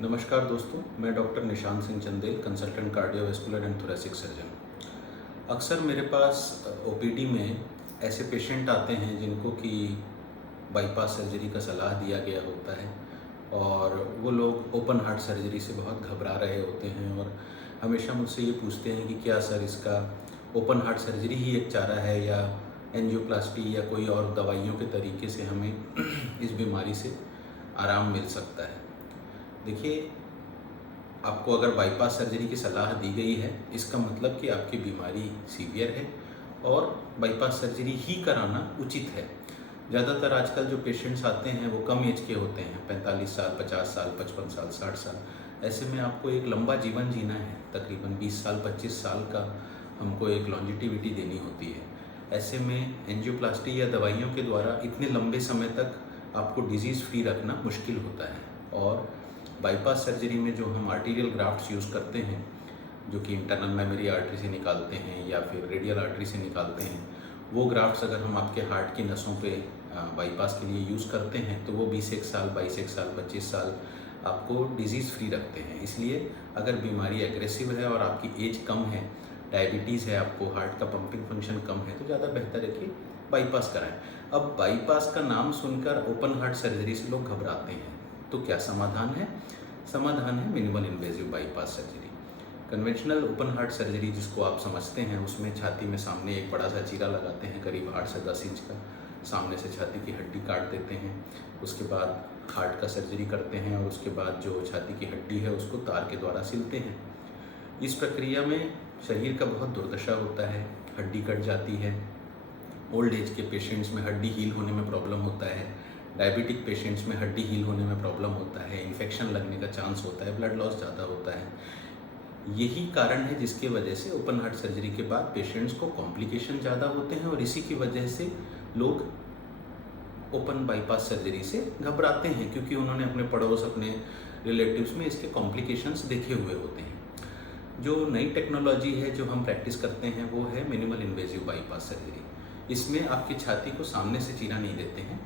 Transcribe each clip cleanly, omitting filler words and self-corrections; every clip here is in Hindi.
नमस्कार दोस्तों, मैं doctor Nishant Singh Chandel, consultant cardiovascular and thoracic surgeon. अक्सर मेरे पास ओपीडी में ऐसे पेशेंट आते हैं जिनको कि बाईपास सर्जरी का सलाह दिया गया होता है और वो लोग ओपन हार्ट सर्जरी से बहुत घबरा रहे होते हैं और हमेशा मुझसे ये पूछते हैं कि क्या सर इसका ओपन हार्ट सर्जरी ही एक चारा है या एंजियोप्लास्टी या कोई और दवाइयों के तरीके से हमें इस बीमारी से आराम मिल सकता है। देखिए, आपको अगर बाईपास सर्जरी की सलाह दी गई है, इसका मतलब कि आपकी बीमारी सीवियर है और बाईपास सर्जरी ही कराना उचित है। ज़्यादातर आजकल जो पेशेंट्स आते हैं वो कम एज के होते हैं, 45 साल, 50 साल, 55 साल, 60 साल। ऐसे में आपको एक लंबा जीवन जीना है, तकरीबन 20 साल, 25 साल का हमको एक लॉन्जिटिविटी देनी होती है। ऐसे में एंजियोप्लास्टी या दवाइयों के द्वारा इतने लंबे समय तक आपको डिजीज़ फ्री रखना मुश्किल होता है। और बाईपास सर्जरी में जो हम आर्टीरियल ग्राफ्ट्स यूज़ करते हैं, जो कि इंटरनल मेमोरी आर्टरी से निकालते हैं या फिर रेडियल आर्टरी से निकालते हैं, वो ग्राफ्ट्स अगर हम आपके हार्ट की नसों पे बाईपास के लिए यूज़ करते हैं तो वो 21 साल, 22 साल, 25 साल आपको डिजीज़ फ्री रखते हैं। इसलिए अगर बीमारी एग्रेसिव है और आपकी एज कम है, डायबिटीज़ है, आपको हार्ट का पंपिंग फंक्शन कम है, तो ज़्यादा बेहतर है कि बाईपास कराएं। अब बाईपास का नाम सुनकर ओपन हार्ट सर्जरी से लोग घबराते हैं, तो क्या समाधान है? समाधान है minimal invasive bypass surgery. Conventional open heart surgery जिसको आप समझते हैं, उसमें छाती में सामने एक बड़ा सा चीरा लगाते हैं, करीब 8 से 10 इंच का। सामने से छाती की हड्डी काट देते हैं, उसके बाद हार्ट का सर्जरी करते हैं और उसके बाद जो छाती की हड्डी है उसको तार के द्वारा सिलते हैं। इस प्रक्रिया में शरीर का बहुत दुर्दशा होता है, हड्डी कट जाती है। ओल्ड एज के पेशेंट्स में हड्डी हील होने में प्रॉब्लम होता है, डायबिटिक पेशेंट्स में हड्डी हील होने में प्रॉब्लम होता है, इन्फेक्शन लगने का चांस होता है, ब्लड लॉस ज़्यादा होता है। यही कारण है जिसकी वजह से ओपन हार्ट सर्जरी के बाद पेशेंट्स को कॉम्प्लिकेशन ज़्यादा होते हैं और इसी की वजह से लोग ओपन बाईपास सर्जरी से घबराते हैं, क्योंकि उन्होंने अपने पड़ोस, अपने रिलेटिव्स में इसके कॉम्प्लिकेशंस देखे हुए होते हैं। जो नई टेक्नोलॉजी है जो हम प्रैक्टिस करते हैं वो है मिनिमल इन्वेजिव बाईपास सर्जरी। इसमें आपकी छाती को सामने से चीरा नहीं देते हैं,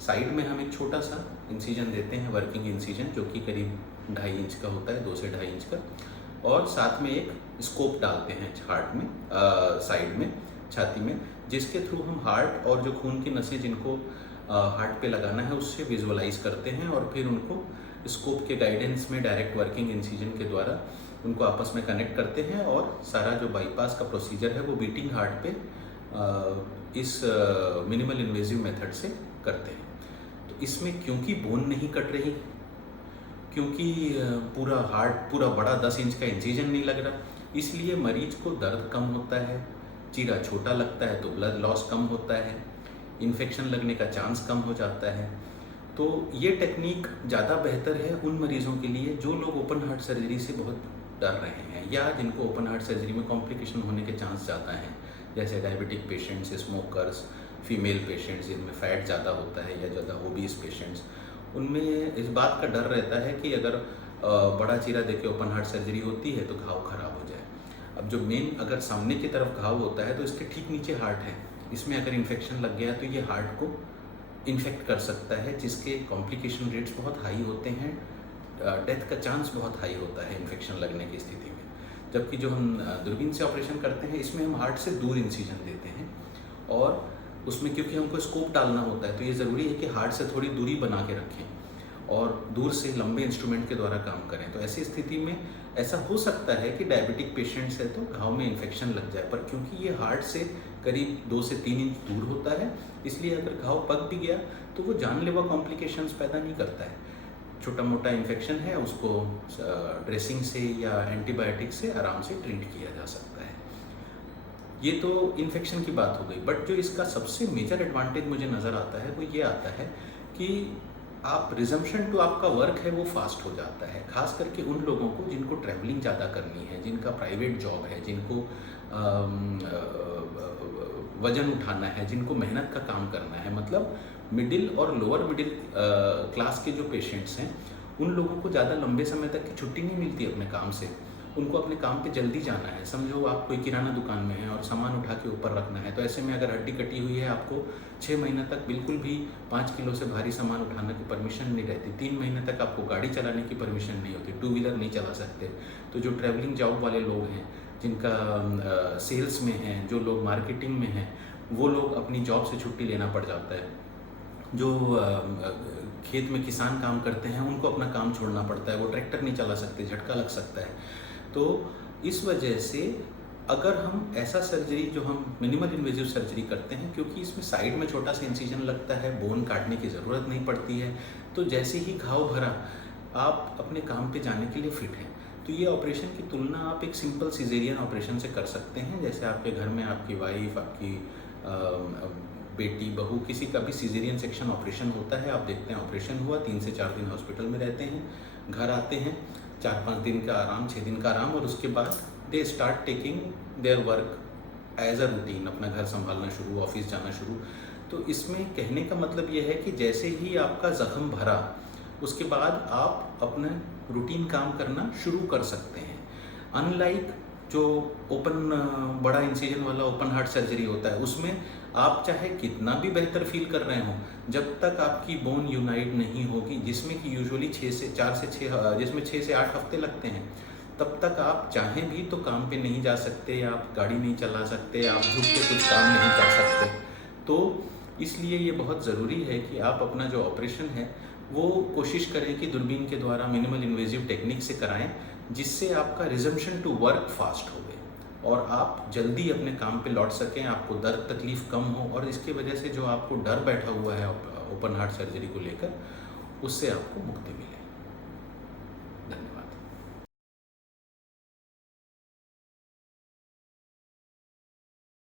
साइड में हम एक छोटा सा इंसिजन देते हैं, वर्किंग इंसिजन, जो कि करीब 2.5 इंच का होता है, 2 से 2.5 इंच का, और साथ में एक स्कोप डालते हैं हार्ट में, साइड में, छाती में, जिसके थ्रू हम हार्ट और जो खून की नसें जिनको हार्ट पे लगाना है उससे विजुअलाइज करते हैं और फिर उनको स्कोप के गाइडेंस में डायरेक्ट वर्किंग इंसिजन के द्वारा उनको आपस में कनेक्ट करते हैं और सारा जो बाईपास का प्रोसीजर है वो बीटिंग हार्ट पे इस मिनिमल इन्वेजिव मेथड से करते हैं। तो इसमें क्योंकि बोन नहीं कट रही, क्योंकि पूरा हार्ट, पूरा बड़ा 10 इंच का इंसिजन नहीं लग रहा, इसलिए मरीज को दर्द कम होता है, चीरा छोटा लगता है तो ब्लड लॉस कम होता है, इन्फेक्शन लगने का चांस कम हो जाता है। तो ये टेक्निक ज़्यादा बेहतर है उन मरीज़ों के लिए जो लोग ओपन हार्ट सर्जरी से बहुत डर रहे हैं या जिनको ओपन हार्ट सर्जरी में कॉम्प्लिकेशन होने के चांस ज़्यादा हैं, जैसे diabetic patients, smokers, female patients जिनमें फ़ैट ज़्यादा होता है या ज़्यादा ओबीस पेशेंट्स। उनमें इस बात का डर रहता है कि अगर बड़ा चीरा देके ओपन हार्ट सर्जरी होती है तो घाव खराब हो जाए। अब जो मेन अगर सामने की तरफ घाव होता है तो इसके ठीक नीचे हार्ट है, इसमें अगर इन्फेक्शन लग गया तो ये हार्ट को इन्फेक्ट कर सकता है, जिसके कॉम्प्लिकेशन रेट्स बहुत हाई होते हैं, डेथ का चांस बहुत हाई होता है इन्फेक्शन लगने की स्थिति में। जबकि जो हम दूरबीन से ऑपरेशन करते हैं इसमें हम हार्ट से दूर इंसिजन देते हैं और उसमें क्योंकि हमको स्कोप डालना होता है तो ये ज़रूरी है कि हार्ट से थोड़ी दूरी बना के रखें और दूर से लंबे इंस्ट्रूमेंट के द्वारा काम करें। तो ऐसी स्थिति में ऐसा हो सकता है कि डायबिटिक पेशेंट्स है तो घाव में इन्फेक्शन लग जाए, पर क्योंकि ये हार्ट से करीब 2 से 3 इंच दूर होता है, इसलिए अगर घाव पक भी गया तो वो जानलेवा कॉम्प्लिकेशंस पैदा नहीं करता है। छोटा मोटा इन्फेक्शन है उसको ड्रेसिंग से या एंटीबायोटिक से आराम से ट्रीट किया जा सकता है। ये तो इन्फेक्शन की बात हो गई, बट जो इसका सबसे मेजर एडवांटेज मुझे नज़र आता है वो ये आता है कि आप रिजम्पशन टू आपका वर्क है वो फास्ट हो जाता है, खास करके उन लोगों को जिनको ट्रैवलिंग ज़्यादा करनी है, जिनका प्राइवेट जॉब है, जिनको वजन उठाना है, जिनको मेहनत का काम करना है, मतलब मिडिल और लोअर मिडिल क्लास के जो पेशेंट्स हैं उन लोगों को ज़्यादा लंबे समय तक की छुट्टी नहीं मिलती अपने काम से उनको अपने काम पे जल्दी जाना है। समझो आप कोई किराना दुकान में हैं और सामान उठा के ऊपर रखना है, तो ऐसे में अगर हड्डी कटी हुई है, आपको 6 महीने तक बिल्कुल भी 5 किलो से भारी सामान उठाने की परमिशन नहीं रहती। 3 महीने तक आपको गाड़ी चलाने की परमिशन नहीं होती, टू व्हीलर नहीं चला सकते। तो जो ट्रैवलिंग जॉब वाले लोग हैं, जिनका सेल्स में हैं, जो लोग मार्केटिंग में हैं, वो लोग अपनी जॉब से छुट्टी लेना पड़ जाता है। जो खेत में किसान काम करते हैं, उनको अपना काम छोड़ना पड़ता है, वो ट्रैक्टर नहीं चला सकते, झटका लग सकता है। तो इस वजह से अगर हम ऐसा सर्जरी, जो हम मिनिमल इन्वेजिव सर्जरी करते हैं, क्योंकि इसमें साइड में छोटा सा इंसिजन लगता है, बोन काटने की ज़रूरत नहीं पड़ती है, तो जैसे ही घाव भरा आप अपने काम पे जाने के लिए फिट हैं। तो ये ऑपरेशन की तुलना आप एक सिंपल सिजेरियन ऑपरेशन से कर सकते हैं। जैसे आपके घर में आपकी वाइफ, आपकी बेटी, बहू, किसी का भी सिजेरियन सेक्शन ऑपरेशन होता है, आप देखते हैं ऑपरेशन हुआ, 3 से 4 दिन हॉस्पिटल में रहते हैं, घर आते हैं, 4-5 दिन का आराम, 6 दिन का आराम, और उसके बाद they start taking their work as a routine, अपना घर संभालना शुरू, ऑफिस जाना शुरू। तो इसमें कहने का मतलब ये है कि जैसे ही आपका ज़ख्म भरा, उसके बाद आप अपना रूटीन काम करना शुरू कर सकते हैं। अनलाइक जो ओपन बड़ा इंसिजन वाला ओपन हार्ट सर्जरी होता है, उसमें आप चाहे कितना भी बेहतर फील कर रहे हो, जब तक आपकी बोन यूनाइट नहीं होगी, जिसमें कि यूजुअली 4 से 6 जिसमें 6 से 8 हफ्ते लगते हैं, तब तक आप चाहें भी तो काम पे नहीं जा सकते, आप गाड़ी नहीं चला सकते, आप झुक के कुछ काम नहीं कर सकते। तो इसलिए ये बहुत ज़रूरी है कि आप अपना जो ऑपरेशन है वो कोशिश करें कि दूरबीन के द्वारा मिनिमल इन्वेजिव टेक्निक से कराएं, जिससे आपका रिजम्पशन टू वर्क फास्ट हो गए और आप जल्दी अपने काम पे लौट सकें, आपको दर्द तकलीफ़ कम हो, और इसकी वजह से जो आपको डर बैठा हुआ है ओपन हार्ट सर्जरी को लेकर, उससे आपको मुक्ति मिले।